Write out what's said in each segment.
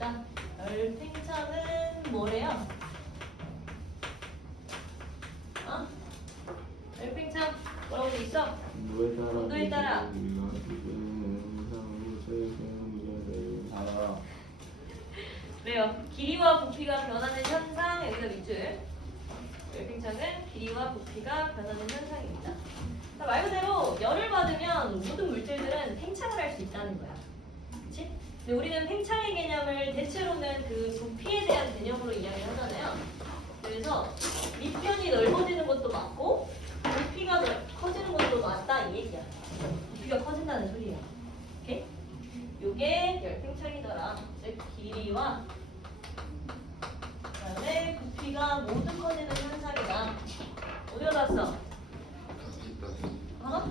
있다. 열팽창은 뭐래요? 어? 열팽창 뭐라고 돼 있어? 온도에 따라 그래요. 길이와 부피가 변하는 현상 여기다 밑줄. 열팽창은 길이와 부피가 변하는 현상입니다. 그러니까 말 그대로 열을 받으면 모든 물질들은 팽창을 할 수 있다는 거야. 그렇지? 근데 우리는 팽창의 개념을 대체로는 그 부피에 대한 개념으로 이야기를 하잖아요. 그래서 밑변이 넓어지는 것도 맞고 부피가 커지는 것도 맞다 이 얘기야. 부피가 커진다는 소리야. 오케이? 요게 열팽창이더라. 즉 길이와 그다음에 부피가 모두 커지는 현상이다. 어디가 났어? 어?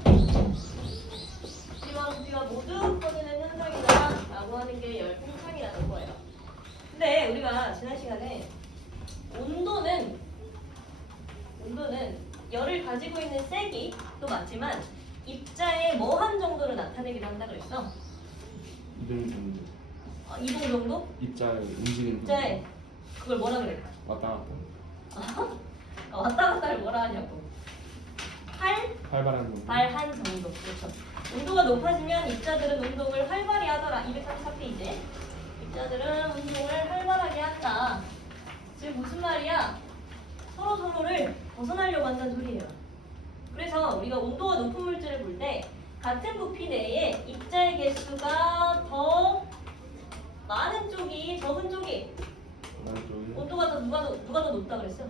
길이와 부피가 모두 커지는 현상이다 라고 하는 게 열팽창이라는 거예요. 근데 우리가 지난 시간에 온도는 열을 가지고 있는 세기도 맞지만 입자의 뭐한 정도를 나타내기도 한다고 했어. 이동 정도. 이동 정도? 입자의 움직이는 입자의 그걸 뭐라 그래? 왔다 갔다. 왔다 갔다를 뭐라 하냐고. 활발한 정도. 발한 정도. 그렇죠. 온도가 높아지면 입자들은 운동을 활발히 하더라. 234페이지. 입자들은 운동을 활발하게 한다. 즉 무슨 말이야? 서로를 벗어나려고 한다는 소리예요. 그래서 우리가 온도가 높은 물질을 볼 때 같은 부피 내에 입자의 개수가 더 많은 쪽이 적은 쪽이 온도가 누가 더 높다 그랬어?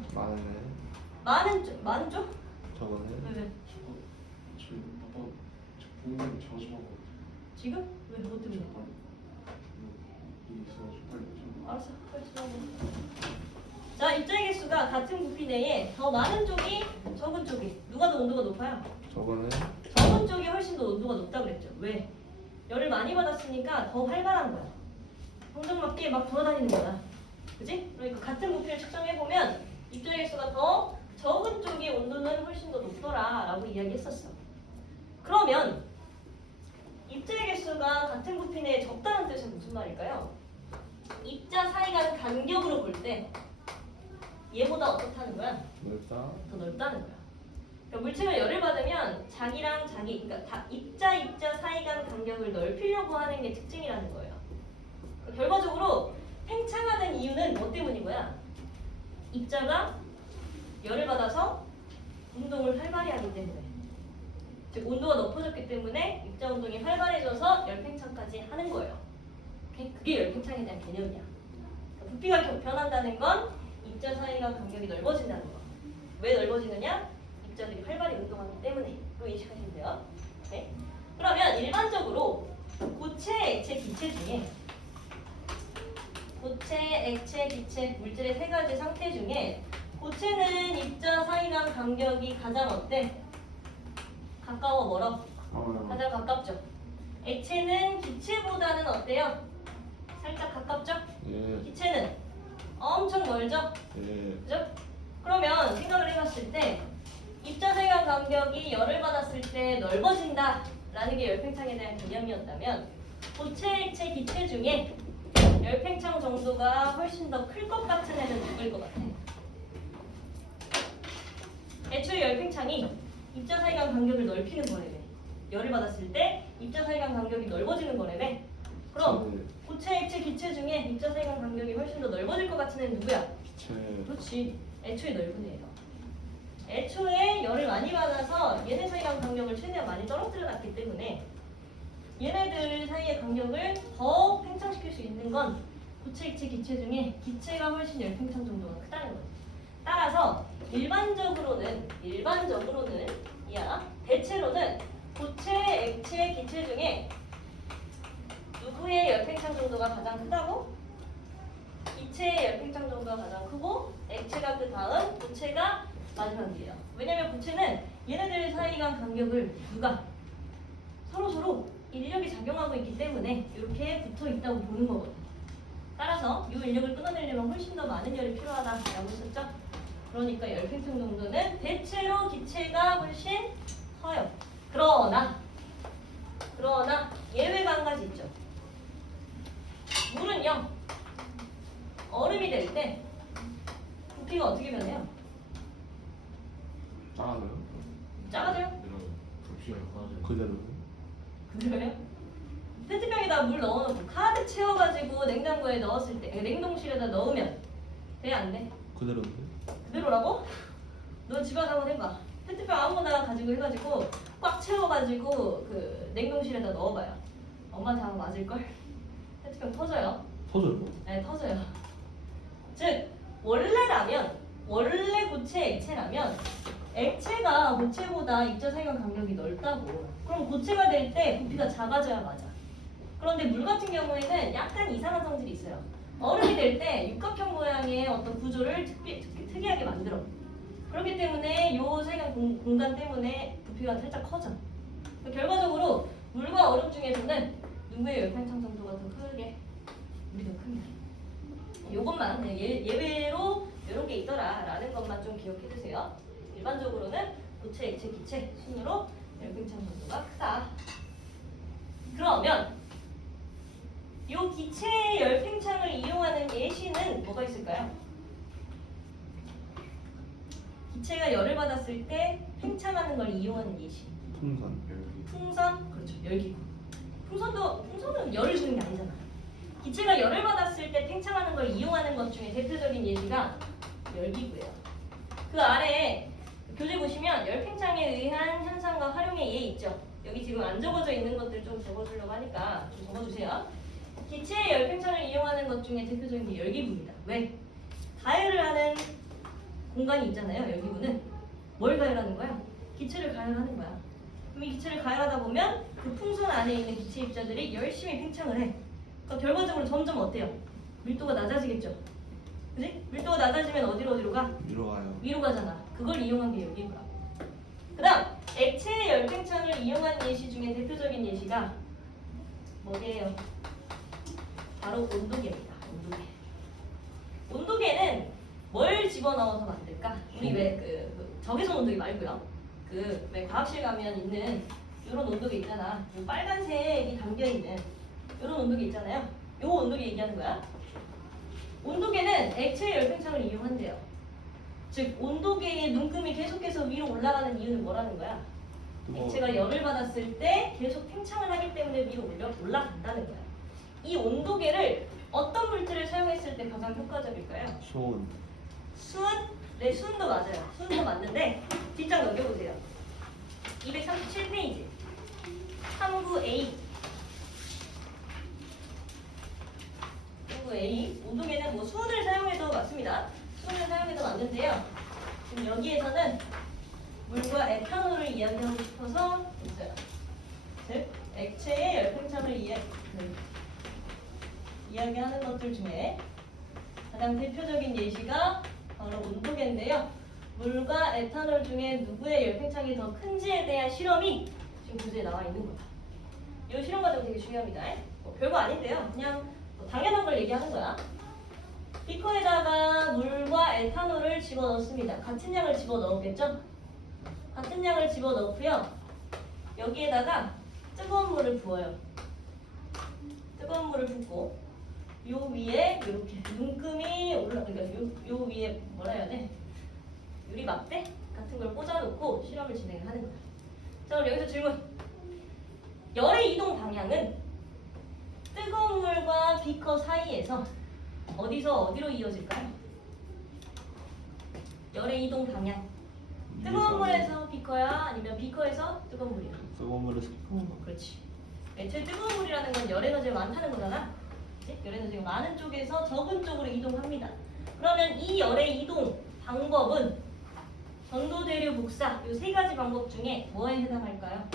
많은 쪽? 저거는 왜? 지금 아빠 부모님 자주 지금? 왜 그것 때문에? 이 있어가지고 빨리 좀. 알았어. 빨리 수고하고. 자, 입자의 개수가 같은 부피 내에 더 많은 쪽이 적은 쪽이 누가 더 온도가 높아요? 저거는 적은 쪽이 훨씬 더 온도가 높다 그랬죠. 왜? 열을 많이 받았으니까 더 활발한 거야. 성적맞게 막 돌아다니는 거야. 그지? 그러니까 같은 부피를 측정해보면 입자의 개수가 더 적은 쪽의 온도는 훨씬 더 높더라 라고 이야기했었어. 그러면 입자의 개수가 같은 부피 내에 적다는 뜻은 무슨 말일까요? 입자 사이 간 간격으로 볼 때 얘보다 어떻다는 거야? 넓다. 더 넓다는 거야. 그러니까 물체가 열을 받으면 자기랑 자기, 그러니까 입자 사이 간 간격을 넓히려고 하는 게 특징이라는 거예요. 그러니까 결과적으로 팽창하는 이유는 뭐 때문인 거야? 입자가 열을 받아서 운동을 활발히 하기 때문에. 즉 온도가 높아졌기 때문에 입자 운동이 활발해져서 열팽창까지 하는 거예요. 그게 열팽창에 대한 개념이야. 그러니까 부피가 변한다는 건 입자 사이가 간격이 넓어진다는 거. 왜 넓어지느냐? 입자들이 활발히 운동하기 때문에.로 인식하시면 돼요. 네? 그러면 일반적으로 고체, 액체, 기체 중에 고체, 액체, 기체, 물질의 세 가지 상태 중에 고체는 입자 사이 간 간격이 가장 어때? 가까워 멀어? 가장 가깝죠. 액체는 기체보다는 어때요? 살짝 가깝죠? 예. 기체는 엄청 멀죠? 예. 그죠? 그러면 생각을 해봤을 때 입자 사이 간 간격이 열을 받았을 때 넓어진다 라는 게 열팽창에 대한 개념이었다면 고체, 액체, 기체 중에 열팽창 정도가 훨씬 더 클 것 같은 애는 누구일 것 같아? 애초에 열팽창이 입자 사이 간 간격을 넓히는 거래매. 열을 받았을 때 입자 사이 간 간격이 넓어지는 거래매. 그럼 고체, 액체, 기체 중에 입자 사이 간 간격이 훨씬 더 넓어질 것 같은 애는 누구야? 기체. 그렇지. 애초에 넓은 애예요. 애초에 열을 많이 받아서 얘네 사이 간 간격을 최대한 많이 떨어뜨려 놨기 때문에 얘네들 사이의 간격을 더 팽창시킬 수 있는 건 고체, 액체, 기체 중에 기체가 훨씬 열팽창 정도가 크다는 거죠. 따라서 일반적으로는 대체로는 고체, 액체, 기체 중에 누구의 열팽창 정도가 가장 크다고? 기체의 열팽창 정도가 가장 크고 액체가 그 다음, 고체가 마지막이에요. 왜냐면 고체는 얘네들 사이 간 간격을 누가 서로 인력이 작용하고 있기 때문에 이렇게 붙어 있다고 보는 거거든요. 따라서 이 인력을 끊어내려면 훨씬 더 많은 열이 필요하다라고 했었죠. 그러니까 열팽창 정도는 대체로 기체가 훨씬 커요. 그러나 예외가 한 가지 있죠. 물은요. 작아져요? 작아져요? 그대로. 그래요? 페트병에다 물 넣어놓고 가득 채워가지고 냉장고에 넣었을 때 냉동실에다 넣으면 돼? 안 돼? 그대로인데? 그대로라고? 너 집에 가서 한번 해봐. 페트병 아무거나 가지고 해가지고 꽉 채워가지고 그 냉동실에다 넣어봐요. 엄마한테 한번 맞을걸? 페트병 터져요. 터져요? 네, 터져요. 즉 원래라면 원래 고체 액체라면 액체가 고체보다 입자 사이간 간격이 넓다고. 그럼 고체가 될 때 부피가 작아져야 맞아. 그런데 물 같은 경우에는 약간 이상한 성질이 있어요. 얼음이 될 때 육각형 모양의 어떤 구조를 특이하게 만들어. 그렇기 때문에 요 사이간 공간 때문에 부피가 살짝 커져. 결과적으로 물과 얼음 중에서는 누구의 열팽 창성도가 더 크게? 물이 더 큽니다. 요것만 예외로 이런 게 있더라라는 것만 좀 기억해 두세요. 일반적으로는 고체, 액체, 기체 순으로 열팽 창성도가 크다. 그러면 요 기체의 열팽창을 이용하는 예시는 뭐가 있을까요? 기체가 열을 받았을 때 팽창하는 걸 이용하는 예시. 풍선. 풍선? 그렇죠. 열기구. 풍선은 열을 주는 게 아니잖아. 기체가 열을 받았을 때 팽창하는 걸 이용하는 것 중에 대표적인 예시가 열기구예요. 그 아래에 교재 보시면 열팽창에 의한 현상과 활용의 예 있죠. 여기 지금 안 적어져 있는 것들 좀 적어주려고 하니까 좀 적어주세요. 기체의 열팽창을 이용하는 것 중에 대표적인 게 열기구입니다. 왜? 가열을 하는 공간이 있잖아요. 열기구는 뭘 가열하는 거야? 기체를 가열하는 거야. 그럼 이 기체를 가열하다 보면 그 풍선 안에 있는 기체 입자들이 열심히 팽창을 해. 그러니까 결과적으로 점점 어때요? 밀도가 낮아지겠죠. 그지? 밀도가 낮아지면 어디로 가? 위로 가요. 위로 가잖아. 그걸 이용한 게 열기구라고. 그 다음 액체의 열팽창을 이용한 예시 중에 대표적인 예시가 뭐게요? 바로 온도계입니다. 온도계. 온도계는 뭘 집어넣어서 만들까? 우리 왜 그 적외선 온도계 말고요. 그 왜 과학실 가면 있는 이런 온도계 있잖아. 요 빨간색이 담겨 있는 이런 온도계 있잖아요. 요 온도계 얘기하는 거야. 온도계는 액체의 열팽창을 이용한대요. 즉 온도계의 눈금이 계속해서 위로 올라가는 이유는 뭐라는 거야? 액체가 열을 받았을 때 계속 팽창을 하기 때문에 위로 올라간다는 거야. 이 온도계를 어떤 물질을 사용했을 때 가장 효과적일까요? 수온. 수은? 네, 수은도 맞아요. 수은도 맞는데 뒷장 넘겨보세요. 237페이지 39A 39A 온도계는 뭐 수은을 사용해도 맞습니다. 수은을 사용해도 맞는데요. 지금 여기에서는 물과 에탄올을 이야기하고 싶어서 있어요. 즉 액체의 열팽창을 이야기하는 것들 중에 가장 대표적인 예시가 바로 온도계인데요. 물과 에탄올 중에 누구의 열팽창이 더 큰지에 대한 실험이 지금 교재에 나와 있는 거다. 이 실험 과정 되게 중요합니다. 뭐 별거 아닌데요. 그냥 뭐 당연한 걸 얘기하는 거야. 비커에다가 물과 에탄올을 집어넣습니다. 같은 양을 집어넣었겠죠? 같은 양을 집어넣고요. 여기에다가 뜨거운 물을 부어요. 뜨거운 물을 붓고 요 위에 이렇게 눈금이 그러니까 요 위에 뭐라 해야 돼? 유리 막대 같은 걸 꽂아놓고 실험을 진행하는 거야. 자, 그럼 여기서 질문. 열의 이동 방향은 뜨거운 물과 비커 사이에서 어디서 어디로 이어질까요? 열의 이동 방향. 뜨거운 물에서 비커야 아니면 비커에서 뜨거운 물이야? 뜨거운 물에서. 그렇지. 애초에 뜨거운 물이라는 건 열 에너지가 많다는 거잖아. 그치? 열 에너지가 많은 쪽에서 적은 쪽으로 이동합니다. 그러면 이 열의 이동 방법은 전도, 대류, 복사 이 세 가지 방법 중에 뭐에 해당할까요?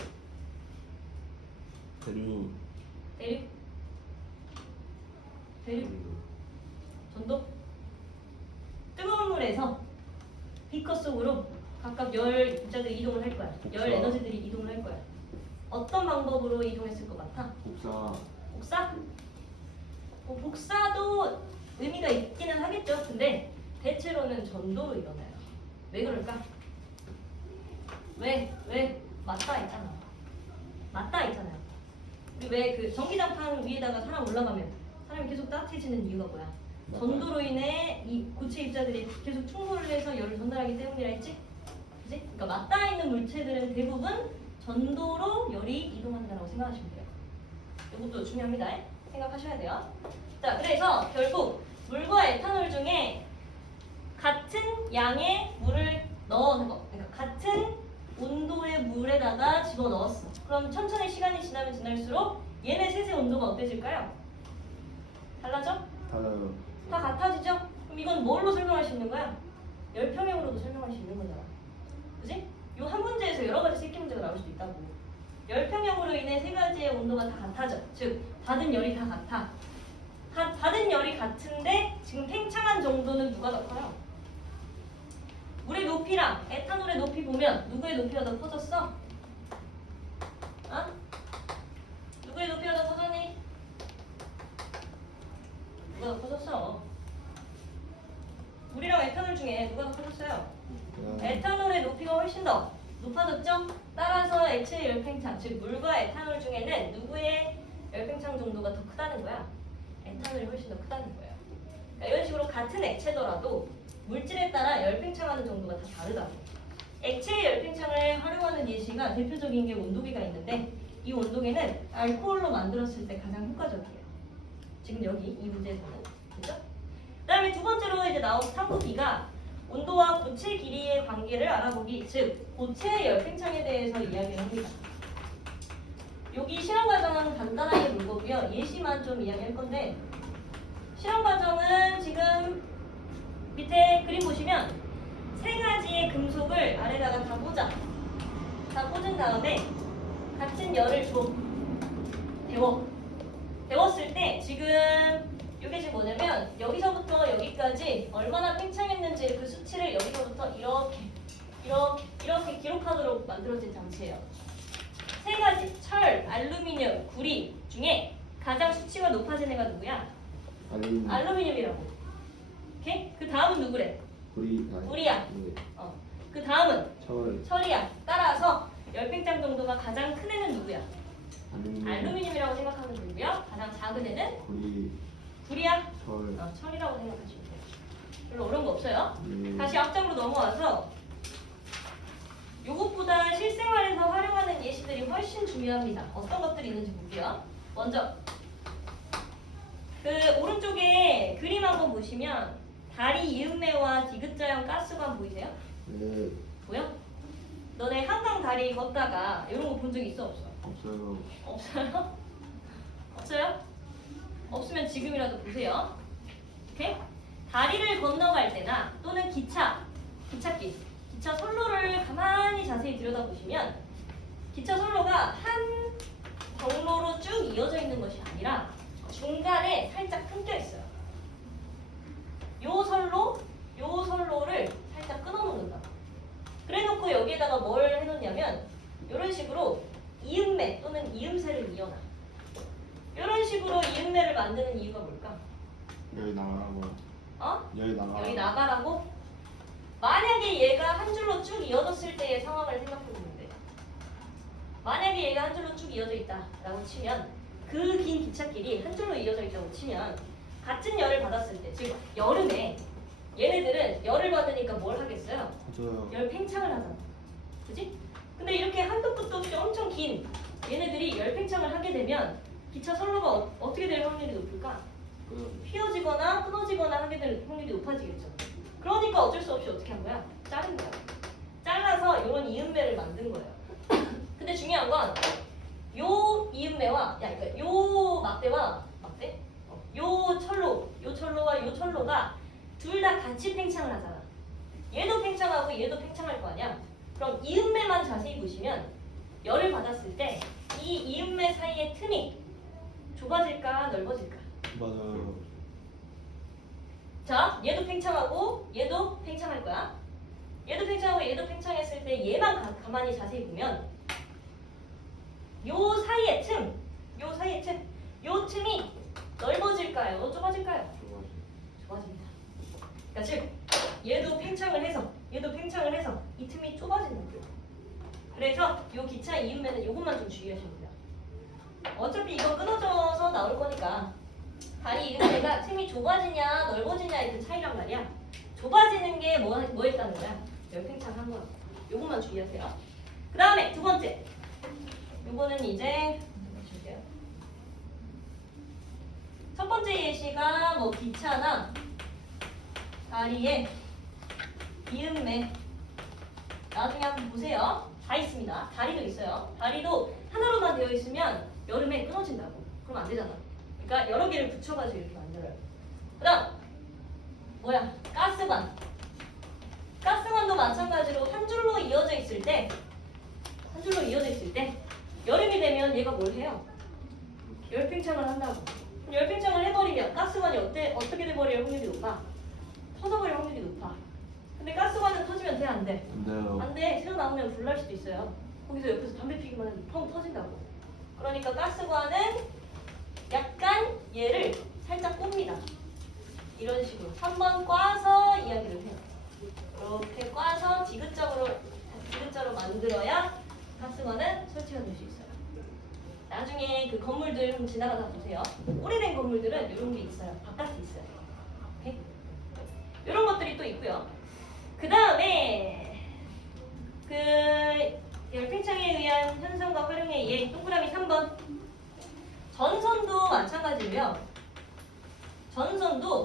대류. 대류? 대류? 전도? 뜨거운 물에서 비커 속으로 각각 열 입자들이 이동을 할 거야. 복사. 열 에너지들이 이동을 할 거야. 어떤 방법으로 이동했을 것 같아? 복사. 복사? 복사도 의미가 있기는 하겠죠. 근데 대체로는 전도로 일어나요. 왜 그럴까? 왜? 맞다 있잖아. 맞다 있잖아요. 우리 왜 그 전기장판 위에다가 사람 올라가면 사람이 계속 따뜻해지는 이유가 뭐야? 전도로 인해 이 고체 입자들이 계속 충돌을 해서 열을 전달하기 때문이라 했지? 그지? 그러니까 있는 물체들은 대부분 전도로 열이 이동한다고 생각하시면 돼요. 이것도 중요합니다. 생각하셔야 돼요. 자, 그래서 결국 물과 에탄올 중에 같은 양의 물을 넣어서, 그러니까 같은 온도의 물에다가 집어 넣었어. 그럼 천천히 시간이 지나면 지날수록 얘네 셋의 온도가 어때질까요? 달라져? 달라요. 다 같아지죠? 그럼 이건 뭘로 설명할 수 있는 거야? 열평형으로도 설명할 수 있는 거잖아. 그지? 이 한 문제에서 여러 가지 새끼 문제가 나올 수도 있다고. 열평형으로 인해 세 가지의 온도가 다 같아져. 즉, 받은 열이 다 같아. 받은 열이 같은데 지금 팽창한 정도는 누가 더 커요? 물의 높이랑 에탄올의 높이 보면 누구의 높이가 더 커졌어? 어? 누구의 높이가 더 커졌니? 누가 더 커졌어? 물이랑 에탄올 중에 누가 더 커졌어요? 에탄올의 높이가 훨씬 더 높아졌죠? 따라서 액체의 열팽창, 즉 물과 에탄올 중에는 누구의 열팽창 정도가 더 크다는 거야? 에탄올이 훨씬 더 크다는 거예요. 그러니까 이런 식으로 같은 액체더라도 물질에 따라 열팽창하는 정도가 다 다르다고. 액체의 열팽창을 활용하는 예시가 대표적인 게 온도계가 있는데 이 온도계는 알코올로 만들었을 때 가장 효과적이에요. 지금 여기 이 문제에서는. 그죠? 그 다음에 두 번째로 이제 나온 탐구 B가 온도와 고체 길이의 관계를 알아보기, 즉 고체의 열팽창에 대해서 이야기를 합니다. 여기 실험 과정은 간단하게 볼 거고요. 예시만 좀 이야기할 건데 실험 과정은 지금 밑에 그림 보시면 세 가지의 금속을 아래다가 다 꽂아. 다 꽂은 다음에 같은 열을 줘. 데웠을 때 지금 이게 지금 뭐냐면 여기서부터 여기까지 얼마나 팽창했는지 그 수치를 여기서부터 이렇게 기록하도록 만들어진 장치예요. 세 가지 철, 알루미늄, 구리 중에 가장 수치가 높아진 애가 누구야? 알루미늄이라고. 오케이? 그 다음은 누구래? 구리야. 네. 그 다음은 철. 철이야. 따라서 열팽창 정도가 가장 큰 애는 누구야? 알루미늄이라고 생각하면 되고요. 가장 작은 애는 구리야. 철이라고 생각하시면 돼요. 별로 어려운 거 없어요. 다시 앞장으로 넘어와서 요것보다 실생활에서 활용하는 예시들이 훨씬 중요합니다. 어떤 것들이 있는지 볼게요. 먼저 그 오른쪽에 그림 한번 보시면 다리 이음매와 디귿자형 가스관 보이세요? 네. 보여? 너네 한강 다리 걷다가 이런 거 본 적 있어 없어? 없어요. 없어요? 없어요? 없으면 지금이라도 보세요. 오케이? 다리를 건너갈 때나 또는 기찻길, 기차 선로를 가만히 자세히 들여다보시면 기차 선로가 한 경로로 쭉 이어져 있는 것이 아니라 중간에 살짝 끊겨 있어요. 요 선로를 살짝 끊어놓는다. 그래놓고 여기에다가 뭘 해놓냐면 이런 식으로 이음매 또는 이음새를 이어놔. 이런 식으로 이음매를 만드는 이유가 뭘까? 열이 나가라고요. 어? 열이 나가라고? 만약에 얘가 한 줄로 쭉 이어졌을 때의 상황을 생각해보면 돼. 만약에 얘가 한 줄로 쭉 이어져 있다라고 치면 그 긴 기찻길이 한 줄로 이어져 있다고 치면 같은 열을 받았을 때, 즉 여름에 얘네들은 열을 받으니까 뭘 하겠어요? 맞아요. 열 팽창을 하잖아. 그지? 근데 이렇게 한도 끝도 없이 엄청 긴 얘네들이 열 팽창을 하게 되면 기차 선로가 어떻게 될 확률이 높을까? 휘어지거나 끊어지거나 하게 될 확률이 높아지겠죠. 그러니까 어쩔 수 없이 어떻게 한 거야? 자른 거야. 잘라서 이런 이음매를 만든 거예요. 근데 중요한 건 요 이음매와 그러니까 요 막대와 요 철로와 요 철로가 둘 다 같이 팽창을 하잖아. 얘도 팽창하고 얘도 팽창할 거 아니야. 그럼 이음매만 자세히 보시면 열을 받았을 때 이 이음매 사이의 틈이 좁아질까 넓어질까? 맞아요. 자, 얘도 팽창하고 얘도 팽창할 거야. 얘도 팽창하고 얘도 팽창했을 때 얘만 가만히 자세히 보면 요 사이의 틈, 요 틈이 넓어질까요? 좁아질까요? 좁아집니다. 그러니까 즉 얘도 팽창을 해서 이 틈이 좁아지는 거예요. 그래서 요 기차 이음매는 요것만 좀 주의하셔야 돼요. 어차피 이거 끊어져서 나올 거니까 다리 이음매가 틈이 좁아지냐 넓어지냐의 그 차이란 말이야. 좁아지는 게 뭐 했다는 거야? 열팽창한 거야. 요것만 주의하세요. 그 다음에 두 번째. 요거는 이제 줄게요. 첫 번째 예시가 뭐 기차나 다리에 이음매 나중에 한번 보세요. 다 있습니다. 다리도 있어요. 다리도 하나로만 되어 있으면 여름에 끊어진다고. 그럼 안 되잖아. 그러니까 여러 개를 붙여가지고 이렇게 만들어요. 그 다음 뭐야? 가스관. 가스관도 마찬가지로 한 줄로 이어져 있을 때 여름이 되면 얘가 뭘 해요? 열팽창을 한다고. 그럼 열팽창을 해버리면 가스관이 어떻게 돼버릴 확률이 높아? 터져버릴 확률이 높아. 근데 가스관은 터지면 돼? 안 돼? 안 돼요. 안 돼. 새어 나오면 불날 수도 있어요. 거기서 옆에서 담배 피기만 해도 펑 터진다고. 그러니까 가스관은 약간 얘를 살짝 꼽니다. 이런 식으로 3번 꽈서 이야기를 해요. 이렇게 꽈서 디귿자로 만들어야 가스관은 설치가 될 수 있어요. 나중에 그 건물들 좀 지나가다 보세요. 오래된 건물들은 이런 게 있어요. 바깥에 있어요. 오케이? 이런 것들이 또 있고요. 그 다음에 그 열팽창에 의한 현상과 활용의 예 동그라미 3번. 전선도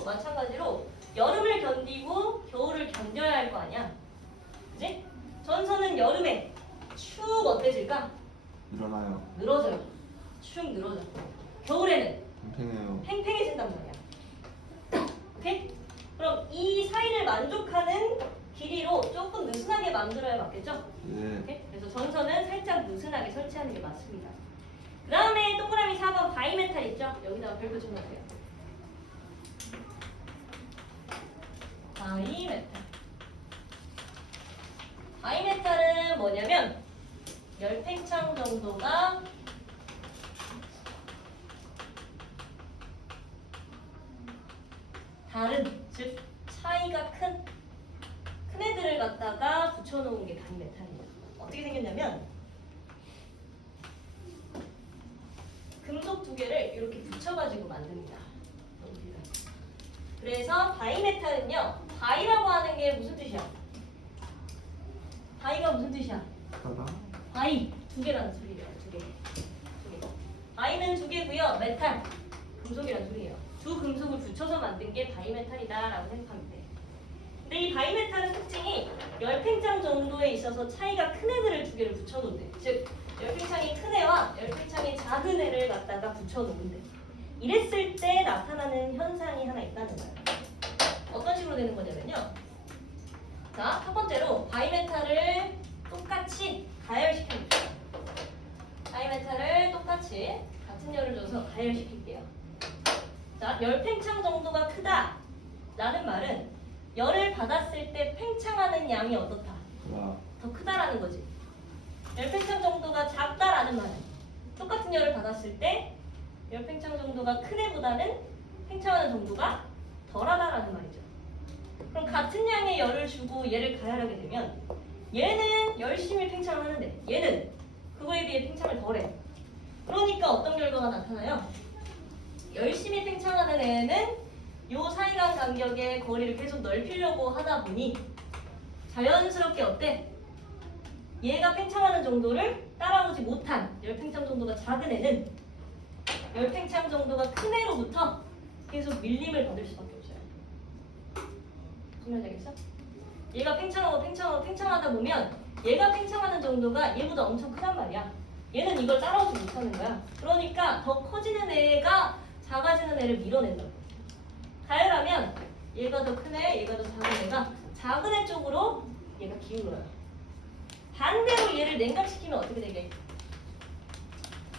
마찬가지로 여름을 견디고 겨울을 견뎌야 할 거 아니야. 그지? 전선은 여름에 축 어때질까? 일어나요. 늘어져요. 축 늘어져. 겨울에는 팽팽해요. 팽팽해진단 말이야. 오케이? 그럼 이 사이를 만족하는 길이로 조금 느슨하게 만들어야 맞겠죠? 예. 오케이? 그래서 전선은 살짝 느슨하게 설치하는 게 맞습니다. 그 다음에 동그라미 4번 바이메탈 있죠? 여기다가 별표 쳐놓으세요. 바이메탈은 뭐냐면 열팽창 정도가 다른, 즉 차이가 큰 애들을 갖다가 붙여놓은 게 바이메탈이에요. 어떻게 생겼냐면 금속 두 개를 이렇게 붙여가지고 만듭니다. 그래서 바이메탈은요, 바이라고 하는 게 무슨 뜻이야? 바이가 무슨 뜻이야? 하다. 바이 두 개라는 소리예요. 두 개. 바이는 두 개고요. 메탈 금속이라는 소리예요. 두 금속을 붙여서 만든 게 바이메탈이다라고 생각하면 돼. 근데 이 바이메탈은 특징이 열팽창 정도에 있어서 차이가 큰 애들을 두 개를 붙여놓는데, 즉 열팽창이 큰 애와 열팽창이 작은 애를 갖다가 붙여놓는데, 이랬을 때 나타나는 현상이 하나 있다는 거예요. 어떤 식으로 되는 거냐면요. 자, 첫 번째로 바이메탈을 똑같이 가열시킵니다. 바이메탈을 똑같이 같은 열을 줘서 가열시킬게요. 자, 열팽창 정도가 크다라는 말은 열을 받았을 때 팽창하는 양이 어떻다? 와. 더 크다라는 거지. 열팽창 정도가 작다라는 말은 똑같은 열을 받았을 때 열팽창 정도가 큰 애보다는 팽창하는 정도가 덜하다라는 말이죠. 그럼 같은 양의 열을 주고 얘를 가열하게 되면 얘는 열심히 팽창을 하는데 얘는 그거에 비해 팽창을 덜해. 그러니까 어떤 결과가 나타나요? 열심히 팽창하는 애는 요 사이간 간격의 거리를 계속 넓히려고 하다 보니 자연스럽게 어때? 얘가 팽창하는 정도를 따라오지 못한 열팽창 정도가 작은 애는 열팽창 정도가 큰 애로부터 계속 밀림을 받을 수밖에 없어요. 무슨 말인지 알겠어? 얘가 팽창하다 보면 얘가 팽창하는 정도가 얘보다 엄청 크단 말이야. 얘는 이걸 따라오지 못하는 거야. 그러니까 더 커지는 애가 작아지는 애를 밀어낸다고. 가열하면 얘가 더 큰 애, 얘가 더 작은 애가 작은 애 쪽으로 얘가 기울어요. 반대로 얘를 냉각시키면 어떻게 되게?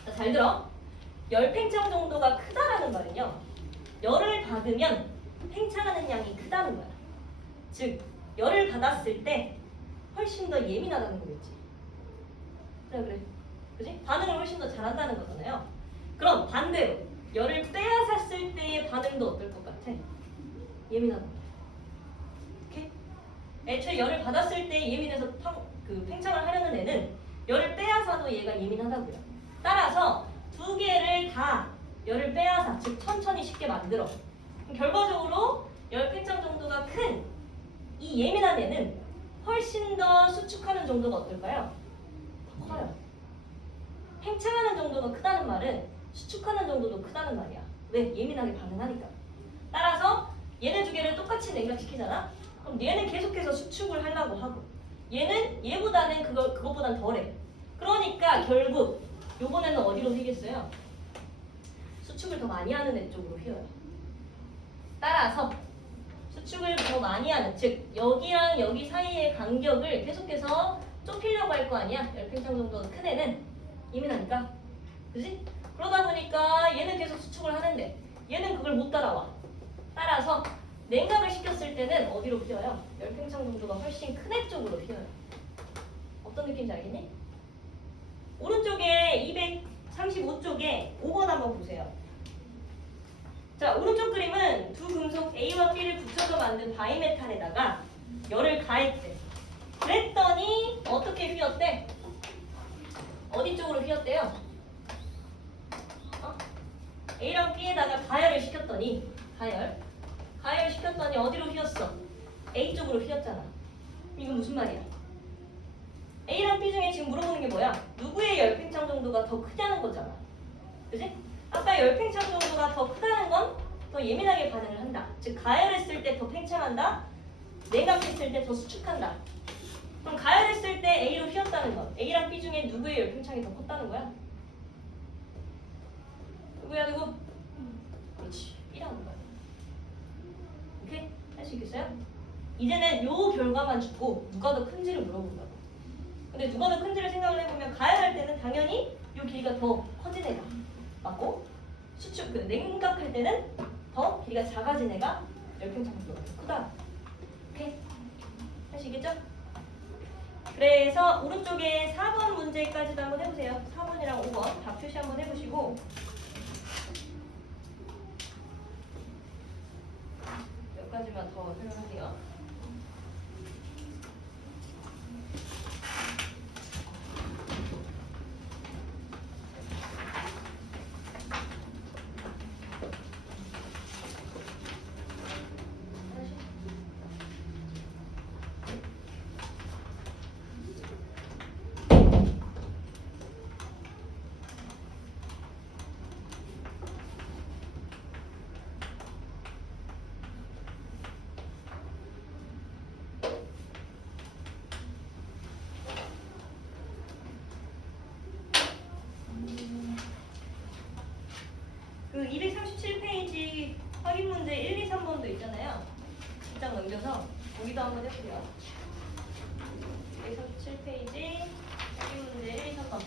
자, 잘 들어. 열팽창 정도가 크다라는 말은요, 열을 받으면 팽창하는 양이 크다는 거야. 즉 열을 받았을 때 훨씬 더 예민하다는 거겠지. 그래 그지? 반응을 훨씬 더 잘한다는 거잖아요. 그럼 반대로 열을 빼앗았을 때의 반응도 어떨 것 같아? 예민하다. 오케이? 애초에 열을 받았을 때 예민해서 팽창을 하려는 애는 열을 빼앗아도 얘가 예민하다고요. 따라서 두 개를 다 열을 빼앗아, 즉 천천히 쉽게 만들어. 그럼 결과적으로 열 팽창 정도가 큰 이 예민한 애는 훨씬 더 수축하는 정도가 어떨까요? 커요. 팽창하는 정도가 크다는 말은 수축하는 정도도 크다는 말이야. 왜? 예민하게 반응하니까. 따라서 얘네 두 개를 똑같이 냉각시키잖아? 그럼 얘는 계속해서 수축을 하려고 하고 얘는 얘보다는 그것보단 덜해. 그러니까 결국 요번에는 어디로 휘겠어요? 수축을 더 많이 하는 애 쪽으로 휘어요. 따라서 수축을 더 많이 하는, 즉 여기랑 여기 사이의 간격을 계속해서 좁히려고 할 거 아니야? 열팽창 정도가 큰 애는 예민하니까. 그지? 그러다 보니까 얘는 계속 수축을 하는데 얘는 그걸 못 따라와. 따라서 냉각을 시켰을 때는 어디로 휘어요? 열팽창 정도가 훨씬 큰 애 쪽으로 휘어요. 어떤 느낌인지 알겠니? 오른쪽에 235쪽에 5번 한번 보세요. 자, 오른쪽 그림은 두 금속 A와 B를 붙여서 만든 바이메탈에다가 열을 가했대. 그랬더니 어떻게 휘었대? 어디 쪽으로 휘었대요? A랑 B에다가 가열을 시켰더니 가열을 시켰더니 어디로 휘었어? A 쪽으로 휘었잖아. 이건 무슨 말이야? A랑 B 중에 지금 물어보는 게 뭐야? 누구의 열팽창 정도가 더 크냐는 거잖아. 그지? 아까 열팽창 정도가 더 크다는 건 더 예민하게 반응을 한다. 즉 가열했을 때 더 팽창한다. 냉각했을 때 더 수축한다. 그럼 가열했을 때 A로 휘었다는 건 A랑 B 중에 누구의 열팽창이 더 컸다는 거야? 누구야 누구? 그렇지. B라는 거야. 오케이? 할 수 있겠어요? 이제는 요 결과만 주고 누가 더 큰지를 물어본다고. 근데 누가 더 큰지를 생각을 해보면 가열할 때는 당연히 요 길이가 더 커진 애가 맞고 수축, 냉각할 때는 더 길이가 작아진 애가 열팽창 정도가 더 크다. 오케이? 하시겠죠? 그래서 오른쪽에 4번 문제까지도 한번 해보세요. 4번이랑 5번 답 표시 한번 해보시고 몇 가지만 더 설명할게요. 그 237페이지 확인 문제 1, 2, 3번도 있잖아요. 직접 넘겨서 거기도 한번 해보세요. 237페이지 확인 문제 1, 2, 3번.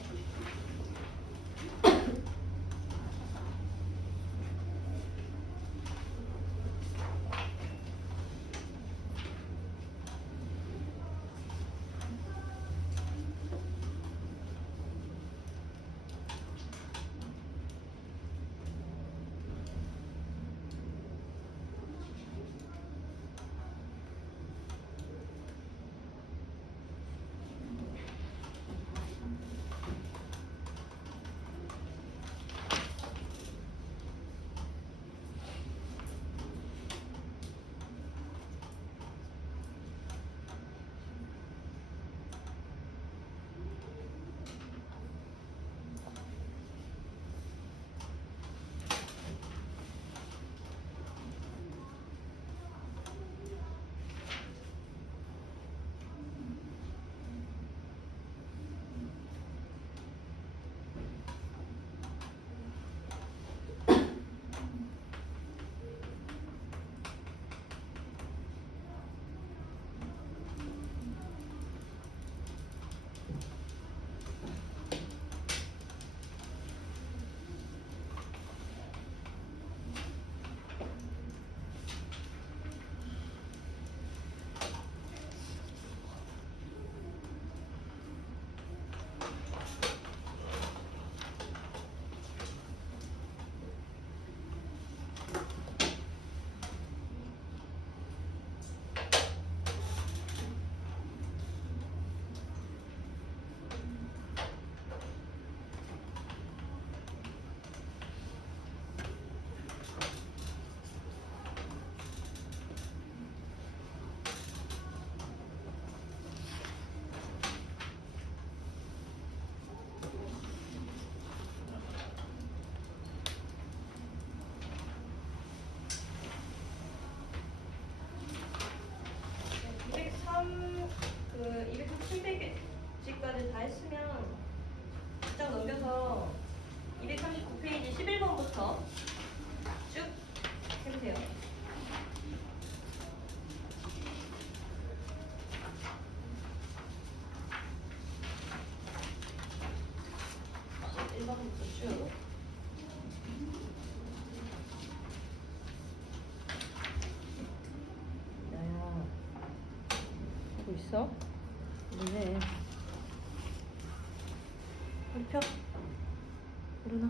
했으면 쫙 넘겨서 239페이지 11번부터 쭉 해보세요. 쭉. 나야 하고 있어? 네. 허리 펴. 일어나.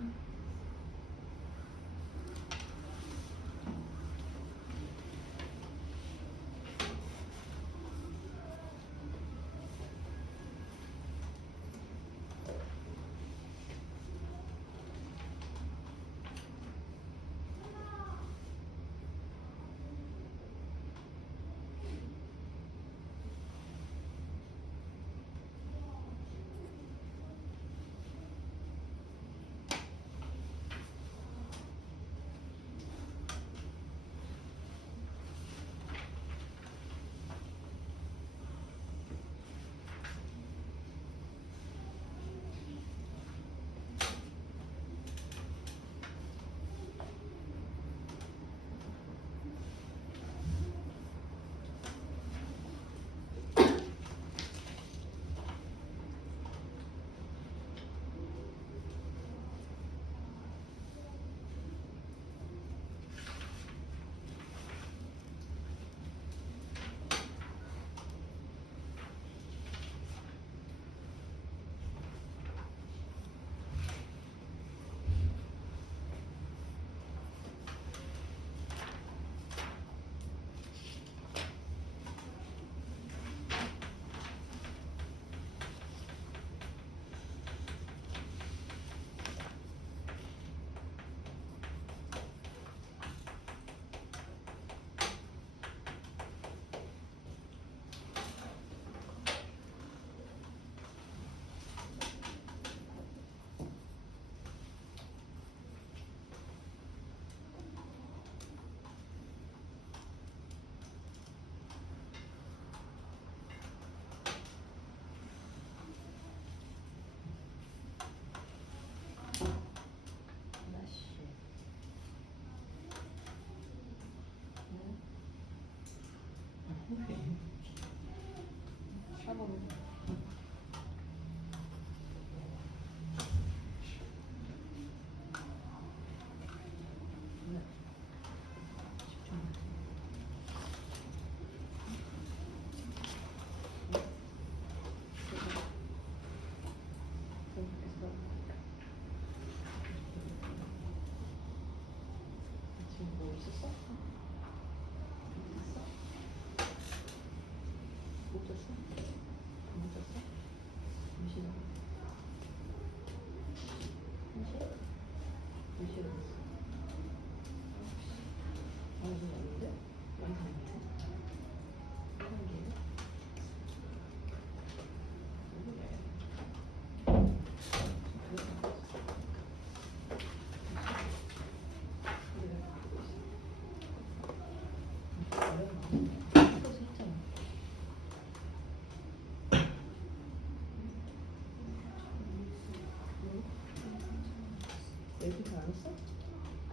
여기서 안 했어?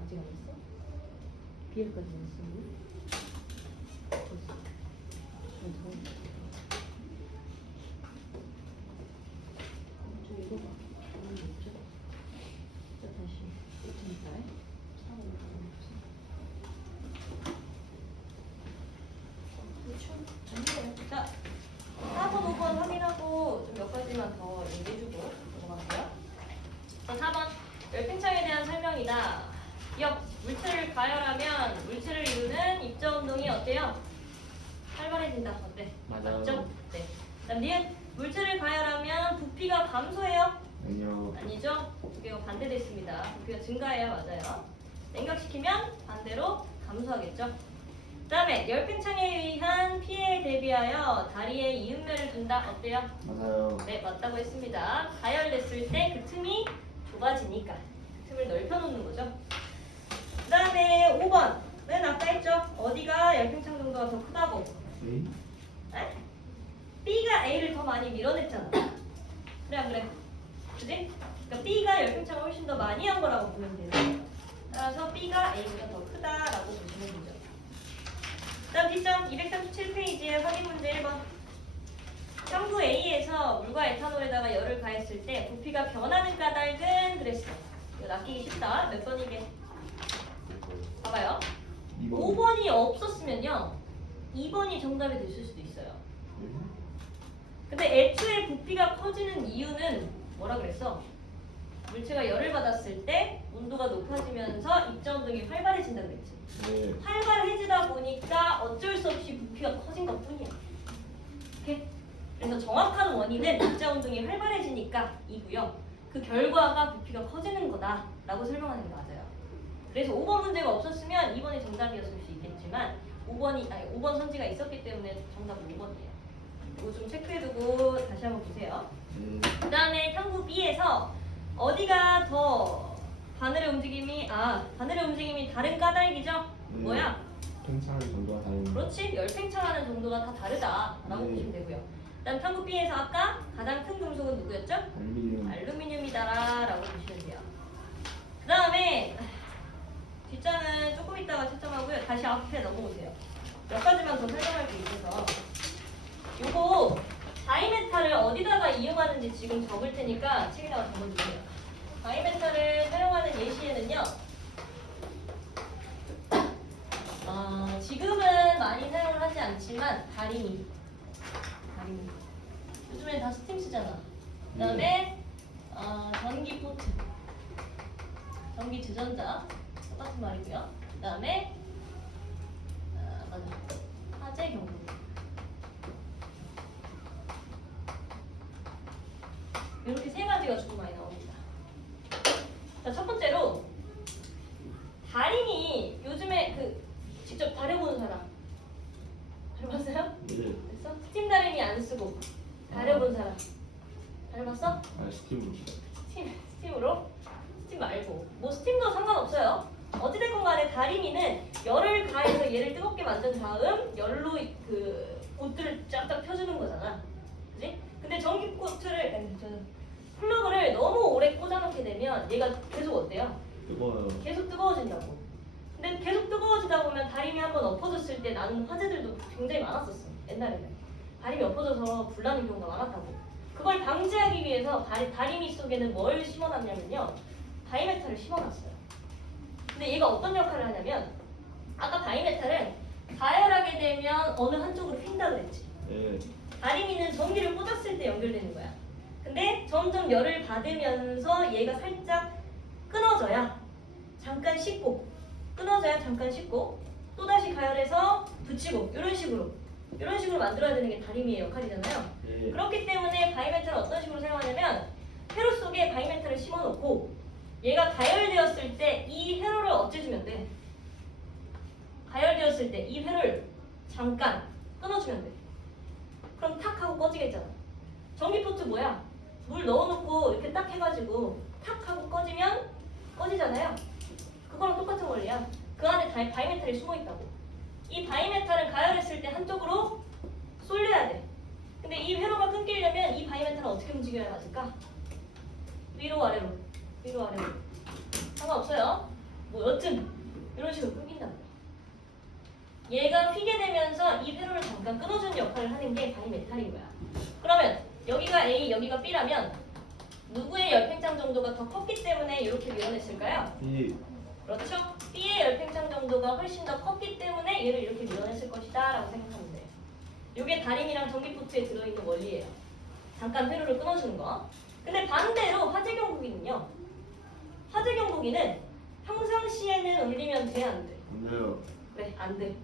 아직 안 했어? 비엘까지 했어? 우리? 됐어. 저 이거 봐. 오늘 있죠? 자, 다시. 5,400? 4,500. 자, 4번, 5번 확인하고 좀 몇 가지만 더 얘기해주고 넘어갈게요. 자, 4번. 열팽창에 대한 설명이다. 기억, 물체를 가열하면 물체를 이루는 입자 운동이 어때요? 활발해진다. 어때? 맞아요. 맞죠? 네. 그다음 니은 물체를 가열하면 부피가 감소해요? 아니요. 아니죠? 두 개가 반대됐습니다. 부피가 증가해요. 맞아요. 냉각시키면 반대로 감소하겠죠. 그 다음에 열팽창에 의한 피해에 대비하여 다리에 이음매를 둔다. 어때요? 맞아요. 네, 맞다고 했습니다. 가열됐을 때 그 틈이 좁아지니까 그 틈을 넓혀놓는 거죠. 그 다음에 5번은 아까 했죠? 어디가 열팽창 정도가 더 크다고? 네? 에? B가 A를 더 많이 밀어냈잖아. 그래 안 그래? 그지? 그러니까 B가 열팽창을 훨씬 더 많이 한 거라고 보면 돼요. 따라서 B가 A보다 더 크다라고 보시면 되죠. 다음 뒷점 237페이지에 확인 문제 1번. 형부 A에서 물과 에탄올에다가 열을 가했을 때 부피가 변하는 까닭은 그랬어. 이거 낚이기 쉽다. 몇 번이게? 봐봐요. 5번이 없었으면요 2번이 정답이 됐을 수도 있어요. 근데 애초에 부피가 커지는 이유는 뭐라 그랬어? 물체가 열을 받았을 때 온도가 높아지면서 입자운동이 활발해진다 그랬지. 네. 활발해지다 보니까 어쩔 수 없이 부피가 커진 것 뿐이야. 오케이? 그래서 정확한 원인은 입자운동이 활발해지니까 이고요. 그 결과가 부피가 커지는 거다라고 설명하는 게 맞아요. 그래서 5번 문제가 없었으면 2번이 정답이었을 수 있겠지만 5번 선지가 있었기 때문에 정답은 5번이에요. 이거 좀 체크해두고 다시 한번 보세요. 그 다음에 탐구 B에서 어디가 더 바늘의 움직임이 다른 까닭이죠? 네. 뭐야? 팽창의 정도가 다른. 그렇지. 열팽창하는 정도가 다 다르다라고 네. 보시면 되고요. 그다음 탐구 B에서 아까 가장 큰 금속은 누구였죠? 알루미늄. 알루미늄이다라고 보시면 돼요. 그 다음에 뒷장은 조금 이따가 채점하고요. 다시 앞에 넘어오세요. 몇 가지만 더 설명할 게 있어서 요거 바이메탈을 어디다가 이용하는지 지금 적을 테니까 책에다가 적어주세요. 바이메탈을 사용하는 예시에는요. 지금은 많이 사용을 하지 않지만 다리미. 요즘엔 다 스팀 쓰잖아. 그 다음에 전기 포트, 전기 주전자 똑같은 말이고요. 그 다음에 맞아, 화재 경보. 이렇게 세 가지가 주로 많이 나옵니다. 자, 첫 번째로 다리미. 요즘에 직접 다려본 사람 다려봤어요? 네. 됐어? 스팀 다리미 안 쓰고 다려본 사람 다려봤어? 아, 스팀으로. 스팀으로? 스팀 말고 뭐 스팀도 상관없어요. 어찌됐건 간에 다리미는 열을 가해서 얘를 뜨겁게 만든 다음 열로 그 보트를 쫙쫙 펴주는 거잖아. 그지? 근데 전기 보트를 플러그를 너무 오래 꽂아놓게 되면 얘가 계속 어때요? 뜨거워요. 계속 뜨거워진다고. 근데 계속 뜨거워지다 보면 다림이 한번 엎어졌을 때 나는 화재들도 굉장히 많았었어. 옛날에는 다림이 엎어져서 불나는 경우가 많았다고. 그걸 방지하기 위해서 다리미 속에는 뭘 심어놨냐면요, 바이메탈을 심어놨어요. 근데 얘가 어떤 역할을 하냐면, 아까 바이메탈은 가열하게 되면 어느 한쪽으로 휜다 그랬지. 네. 다리미는 전기를 꽂았을 때 연결되는 거야. 근데 점점 열을 받으면서 얘가 살짝 끊어져야 잠깐 식고, 또다시 가열해서 붙이고, 이런 식으로 만들어야 되는 게 다리미의 역할이잖아요. 네. 그렇기 때문에 바이메탈을 어떤 식으로 사용하냐면, 회로 속에 바이메탈을 심어놓고 얘가 가열되었을 때 이 회로를 어째주면 돼. 가열되었을 때 이 회를 잠깐 끊어주면 돼. 그럼 탁 하고 꺼지겠잖아. 전기포트 뭐야? 물 넣어놓고 이렇게 딱 해가지고 탁 하고 꺼지면 꺼지잖아요. 그거랑 똑같은 원리야. 그 안에 바이메탈이 숨어있다고. 이 바이메탈은 가열했을 때 한쪽으로 쏠려야 돼. 근데 이 회로가 끊기려면 이 바이메탈은 어떻게 움직여야 맞을까? 위로 아래로 상관없어요. 뭐 여튼 이런 식으로 끊긴다는 거야. 얘가 휘게 되면서 이 회로를 잠깐 끊어주는 역할을 하는 게 바이메탈인 거야. 그러면 여기가 A, 여기가 B라면 누구의 열팽창 정도가 더 컸기 때문에 이렇게 밀어냈을까요? B. 그렇죠? B의 열팽창 정도가 훨씬 더 컸기 때문에 얘를 이렇게 밀어냈을 것이다 라고 생각하면 돼요. 이게 다림이랑 전기포트에 들어있는 원리예요. 잠깐 회로를 끊어주는 거. 근데 반대로 화재 경보기는요. 화재 경보기는 평상시에는 울리면 돼, 안 돼? 안 돼요. 그래, 안 돼.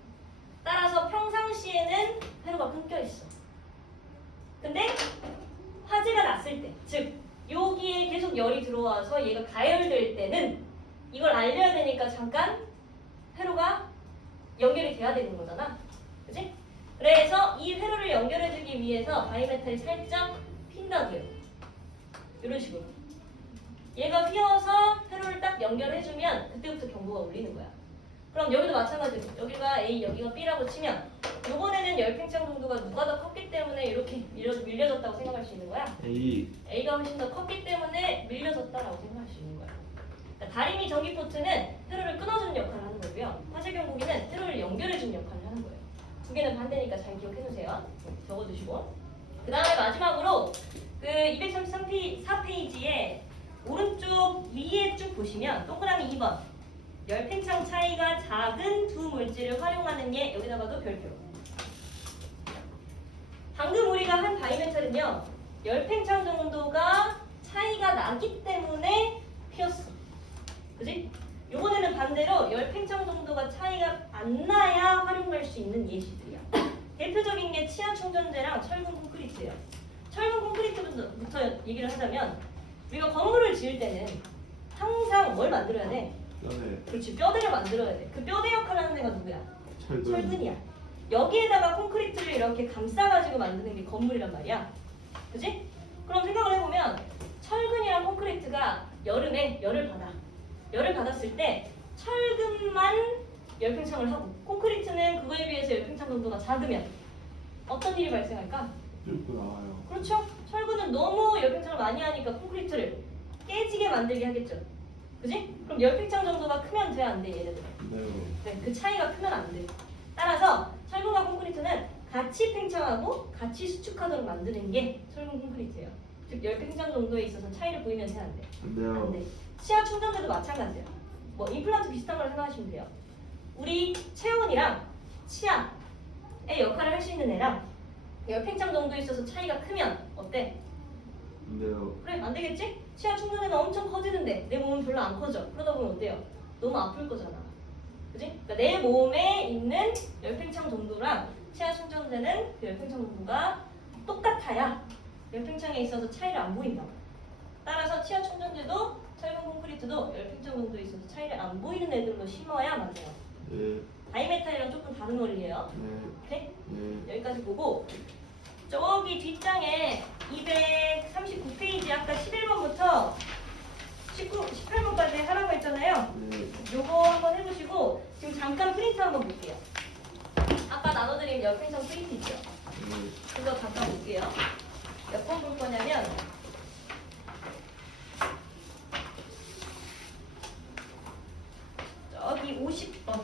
따라서 평상시에는 회로가 끊겨 있어. 근데 화재가 났을 때, 즉 여기에 계속 열이 들어와서 얘가 가열될 때는 이걸 알려야 되니까 잠깐 회로가 연결이 돼야 되는 거잖아. 그치? 그래서 이 회로를 연결해주기 위해서 바이메탈이 살짝 휜다고요. 이런 식으로. 얘가 휘어서 회로를 딱 연결해주면 그때부터 경보가 울리는 거야. 그럼 여기도 마찬가지로 여기가 A, 여기가 B라고 치면 이번에는 열팽창 정도가 누가 더 컸기 때문에 이렇게 밀려졌다고 생각할 수 있는 거야. A. A가 훨씬 더 컸기 때문에 밀려졌다라고 생각할 수 있는 거야. 그러니까 다리미 전기포트는 회로를 끊어주는 역할을 하는 거고요. 화재경보기는 회로를 연결해주는 역할을 하는 거예요. 두 개는 반대니까 잘 기억해두세요. 적어두시고. 그 다음에 마지막으로 그 233페이지에 오른쪽 위에 쭉 보시면 동그라미 2번 열팽창 차이가 작은 두 물질을 활용하는 예 여기다가도 별표. 방금 우리가 한 바이메탈은요 열팽창 정도가 차이가 나기 때문에 피었어. 그지? 요번에는 반대로 열팽창 정도가 차이가 안 나야 활용할 수 있는 예시들이야. 대표적인 게 치아 충전재랑 철근 콘크리트예요. 철근 콘크리트부터 얘기를 하자면 우리가 건물을 지을 때는 항상 뭘 만들어야 돼? 뼈대. 그렇지, 뼈대를 만들어야 돼. 그 뼈대 역할을 하는 애가 누구야? 철근. 철근이야. 여기에다가 콘크리트를 이렇게 감싸가지고 만드는 게 건물이란 말이야. 그지? 그럼 생각을 해보면 철근이랑 콘크리트가 여름에 열을 받아. 열을 받았을 때 철근만 열팽창을 하고 콘크리트는 그거에 비해서 열팽창 정도가 작으면 어떤 일이 발생할까? 뚫고 나와요. 그렇죠? 철근은 너무 열팽창을 많이 하니까 콘크리트를 깨지게 만들게 하겠죠. 그지? 그럼 열팽창 정도가 크면 돼, 안 돼, 얘네들? 네. 네, 그 차이가 크면 안 돼. 따라서 철근과 콘크리트는 같이 팽창하고 같이 수축하도록 만드는 게 철근 콘크리트예요. 즉 열팽창 정도에 있어서 차이를 보이면 돼, 안 돼? 안 돼요. 안 돼. 치아 충전재도 마찬가지예요. 뭐 임플란트 비슷한 걸 생각하시면 돼요. 우리 체온이랑 치아의 역할을 할 수 있는 애랑 열팽창 정도에 있어서 차이가 크면 어때? 안 돼요. 그래, 안 되겠지? 치아 충전재는 엄청 커지는데 내 몸은 별로 안 커져. 그러다 보면 어때요? 너무 아플 거잖아. 그지? 그러니까 내 몸에 있는 열팽창 정도랑 치아 충전재는 그 열팽창 정도가 똑같아야 열팽창에 있어서 차이를 안 보인다. 따라서 치아 충전재도 철근 콘크리트도 열팽창 정도에 있어서 차이를 안 보이는 애들로 심어야 맞아요. 네. 바이메탈이랑 조금 다른 원리예요. 네. 오케이? 네. 여기까지 보고 저기 뒷장에 239페이지 아까 11번부터 18번까지 하라고 했잖아요. 네. 요거 한번 해보시고 지금 잠깐 프린트 한번 볼게요. 아까 나눠드린 열팽창 프린트 있죠? 네. 그거 잠깐 볼게요. 몇 번 볼 거냐면 저기 50번.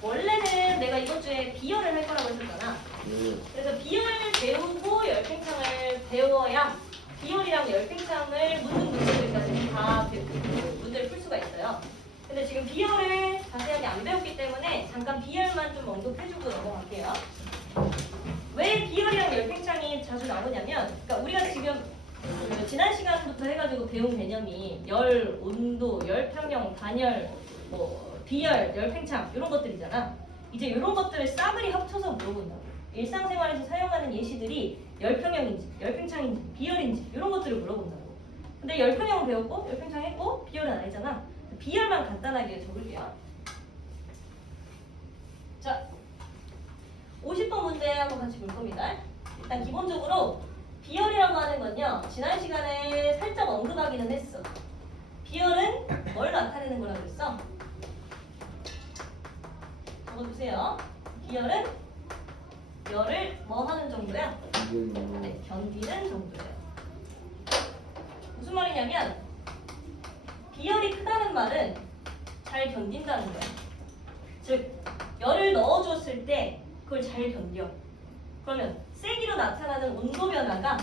원래는 내가 이번 주에 비열을 할 거라고 했었잖아. 네. 그래서 비열 배우고 열팽창을 배워야 비열이랑 열팽창을 묻는 문제들까지 다 문제를 풀 수가 있어요. 근데 지금 비열을 자세하게 안 배웠기 때문에 잠깐 비열만 좀 언급해주고 넘어갈게요. 왜 비열이랑 열팽창이 자주 나오냐면, 그러니까 우리가 지금 그 지난 시간부터 해가지고 배운 개념이 열, 온도, 열평형, 단열, 뭐 비열, 열팽창 이런 것들이잖아. 이제 이런 것들을 싸그리 합쳐서 물어본다고. 일상생활에서 사용하는 예시들이 열평형인지, 열팽창인지, 비열인지 이런 것들을 물어본다고. 근데 열평형은 배웠고, 열팽창 했고, 비열은 안 했잖아. 비열만 간단하게 적을게요. 자, 50번 문제 한번 같이 볼 겁니다. 일단 기본적으로 비열이라고 하는 건요, 지난 시간에 살짝 언급하기는 했어. 비열은 뭘 나타내는 거라고 했어? 적어주세요. 비열은 열을 뭐 하는 정도야? 이제는 네, 견디는 정도예요. 무슨 말이냐면 비열이 크다는 말은 잘 견딘다는 거야. 즉 열을 넣어줬을 때 그걸 잘 견뎌. 그러면 세기로 나타나는 온도 변화가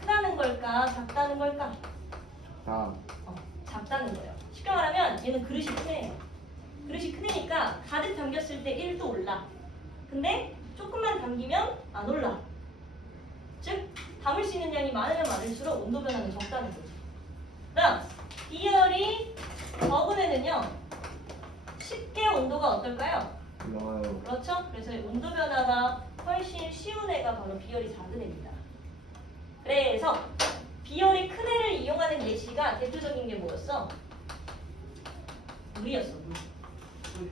크다는 걸까 작다는 걸까? 다. 작다는 거예요. 쉽게 말하면 얘는 그릇이 크네요. 그릇이 크니까 가득 담겼을 때 1도 올라. 근데 조금만 담기면 안 올라. 즉 담을 수 있는 양이 많으면 많을수록 온도 변화는 적다는 거죠. 그다음 비열이 적은 애는요 쉽게 온도가 어떨까요? 올라가요. 그렇죠? 그래서 온도 변화가 훨씬 쉬운 애가 바로 비열이 작은 애입니다. 그래서 비열이 큰 애를 이용하는 예시가 대표적인 게 뭐였어? 물이었어. 물.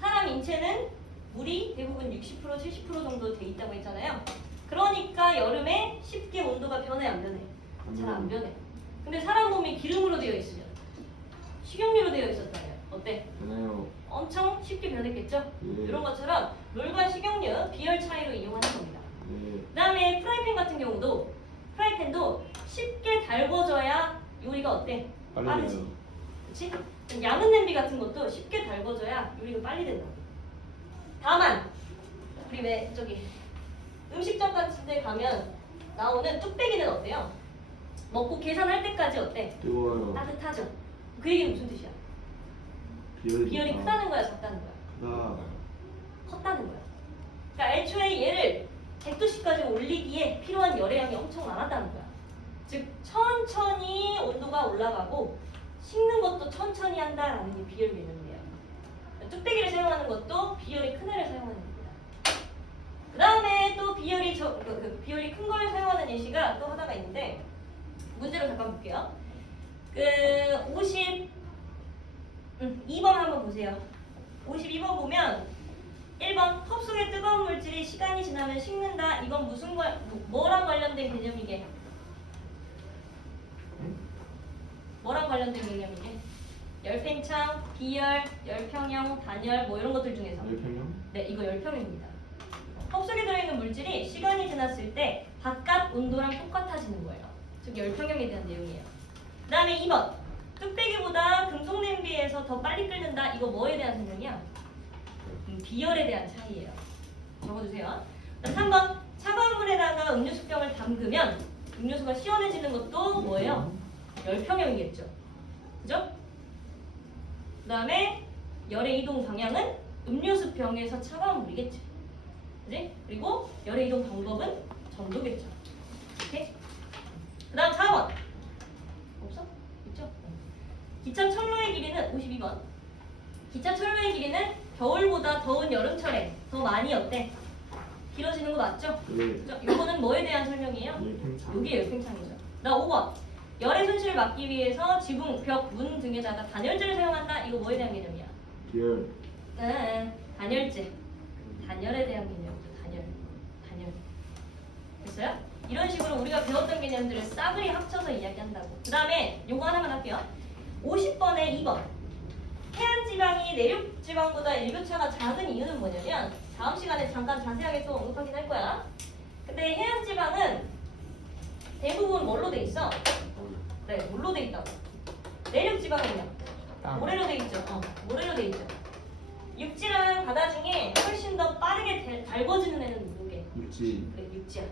사람 인체는 물이 대부분 60% 70% 정도 돼 있다고 했잖아요. 그러니까 여름에 쉽게 온도가 변해 안 변해? 잘 안 변해. 근데 사람 몸이 기름으로 되어 있으면 식용유로 되어 있었다면 어때? 되나요? 엄청 쉽게 변했겠죠? 예. 이런 것처럼 롤과 식용유 비열 차이로 이용하는 겁니다. 네. 그 다음에 프라이팬 같은 경우도 프라이팬도 쉽게 달궈져야 요리가 어때? 빠르지. 빨라요. 그치? 양은 냄비 같은 것도 쉽게 달궈져야 요리가 빨리 된다. 다만 우리 왜 저기 음식점 같은 데 가면 나오는 뚝배기는 어때요? 먹고 계산할 때까지 어때? 뜨거워요. 따뜻하죠? 그 얘기는 무슨 뜻이야? 비열이 크다는 거야, 작다는 거야? 크다. 컸다는 거야. 그러니까 애초에 얘를 100도씨까지 올리기에 필요한 열의 양이 엄청 많았다는 거야. 즉 천천히 온도가 올라가고 식는 것도 천천히 한다라는 게 비열 개념이에요. 뚝배기를 사용하는 것도 비열이 큰 애를 사용하는 겁니다. 그 다음에 또 비열이 비열이 큰 걸 사용하는 예시가 또 하나가 있는데 문제로 잠깐 볼게요. 그 52번 한번 보세요. 52번 보면 1번 컵 속의 뜨거운 물질이 시간이 지나면 식는다. 이건 무슨 뭐랑 관련된 개념이게? 뭐랑 관련된 개념이게? 열팽창, 비열, 열평형, 단열 뭐 이런 것들 중에서 열평형? 네, 이거 열평입니다. 컵 속에 들어있는 물질이 시간이 지났을 때 바깥 온도랑 똑같아지는 거예요. 즉 열평형에 대한 내용이에요. 그 다음에 2번 뚝배기보다 금속 냄비에서 더 빨리 끓는다. 이거 뭐에 대한 설명이야? 비열에 대한 차이예요. 적어주세요. 3번 차가운 물에다가 음료수병을 담그면 음료수가 시원해지는 것도 뭐예요? 열평형이겠죠. 그죠? 그 다음에 열의 이동 방향은 음료수병에서 차가운 물이겠지. 그지? 그리고 열의 이동 방법은 전도겠죠. 오케이? 그 다음 4번 없어? 있죠? 기차 철로의 길이는 52번 기차 철로의 길이는 겨울보다 더운 여름철에 더 많이 어때? 길어지는 거 맞죠? 네. 그죠? 이거는 뭐에 대한 설명이에요? 열팽창. 여기 열팽창이죠. 나 5번 열의 손실을 막기 위해서 지붕, 벽, 문 등에다가 단열재를 사용한다. 이거 뭐에 대한 개념이야? 비열. 단열재. 단열에 대한 개념이죠. 단열. 됐어요? 이런 식으로 우리가 배웠던 개념들을 싸그리 합쳐서 이야기한다고. 그 다음에 요거 하나만 할게요. 50번에 2번 해안지방이 내륙지방보다 일교차가 작은 이유는 뭐냐면 다음 시간에 잠깐 자세하게 또 언급하긴 할 거야. 근데 해안지방은 대부분 뭘로 돼 있어? 네, 물로 돼 있다고. 내륙지방은요? 땅. 모래로 돼 있죠. 모래로 돼 있죠. 육지랑 바다 중에 훨씬 더 빠르게 달궈지는 애는 누구게? 육지. 그래, 육지야.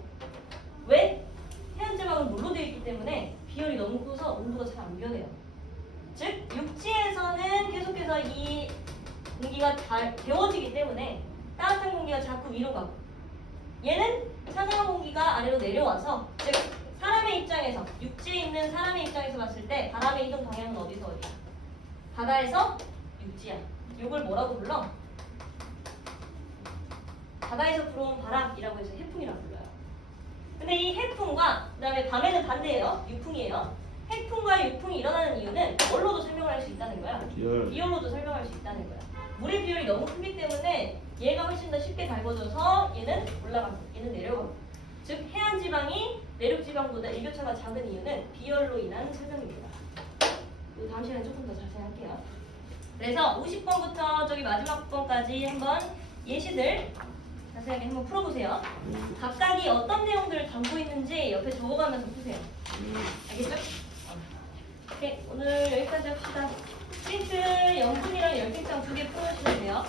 왜? 해안지방은 물로 되어 있기 때문에 비열이 너무 커서 온도가 잘 안 변해요. 즉 육지에서는 계속해서 이 공기가 데워지기 때문에 따뜻한 공기가 자꾸 위로 가고 얘는 차가운 공기가 아래로 내려와서 즉 사람의 입장에서 육지에 있는 사람의 입장에서 봤을 때 바람의 이동 방향은 어디서 어디야? 바다에서 육지야. 이걸 뭐라고 불러? 바다에서 불어온 바람이라고 해서 해풍이라고 불러요. 근데 이 해풍과 그다음에 밤에는 반대예요. 유풍이에요. 해풍과 유풍이 일어나는 이유는 뭘로도 설명을 할 수 있다는 거야. 비열. 비열로도 설명할 수 있다는 거야. 물의 비열이 너무 크기 때문에 얘가 훨씬 더 쉽게 달궈져서 얘는 올라가고 얘는 내려가고. 즉 해안 지방이 내륙 지방보다 일교차가 작은 이유는 비열로 인한 설명입니다. 다음 시간에 조금 더 자세히 할게요. 그래서 50번부터 저기 마지막 번까지 한번 예시들 자세하게 한번 풀어보세요. 각각이 어떤 내용들을 담고 있는지 옆에 적어가면서 푸세요. 알겠죠? 오케이, 오늘 여기까지 합시다. 프린트 염분이랑 열팽창 2개 풀어주시면 돼요.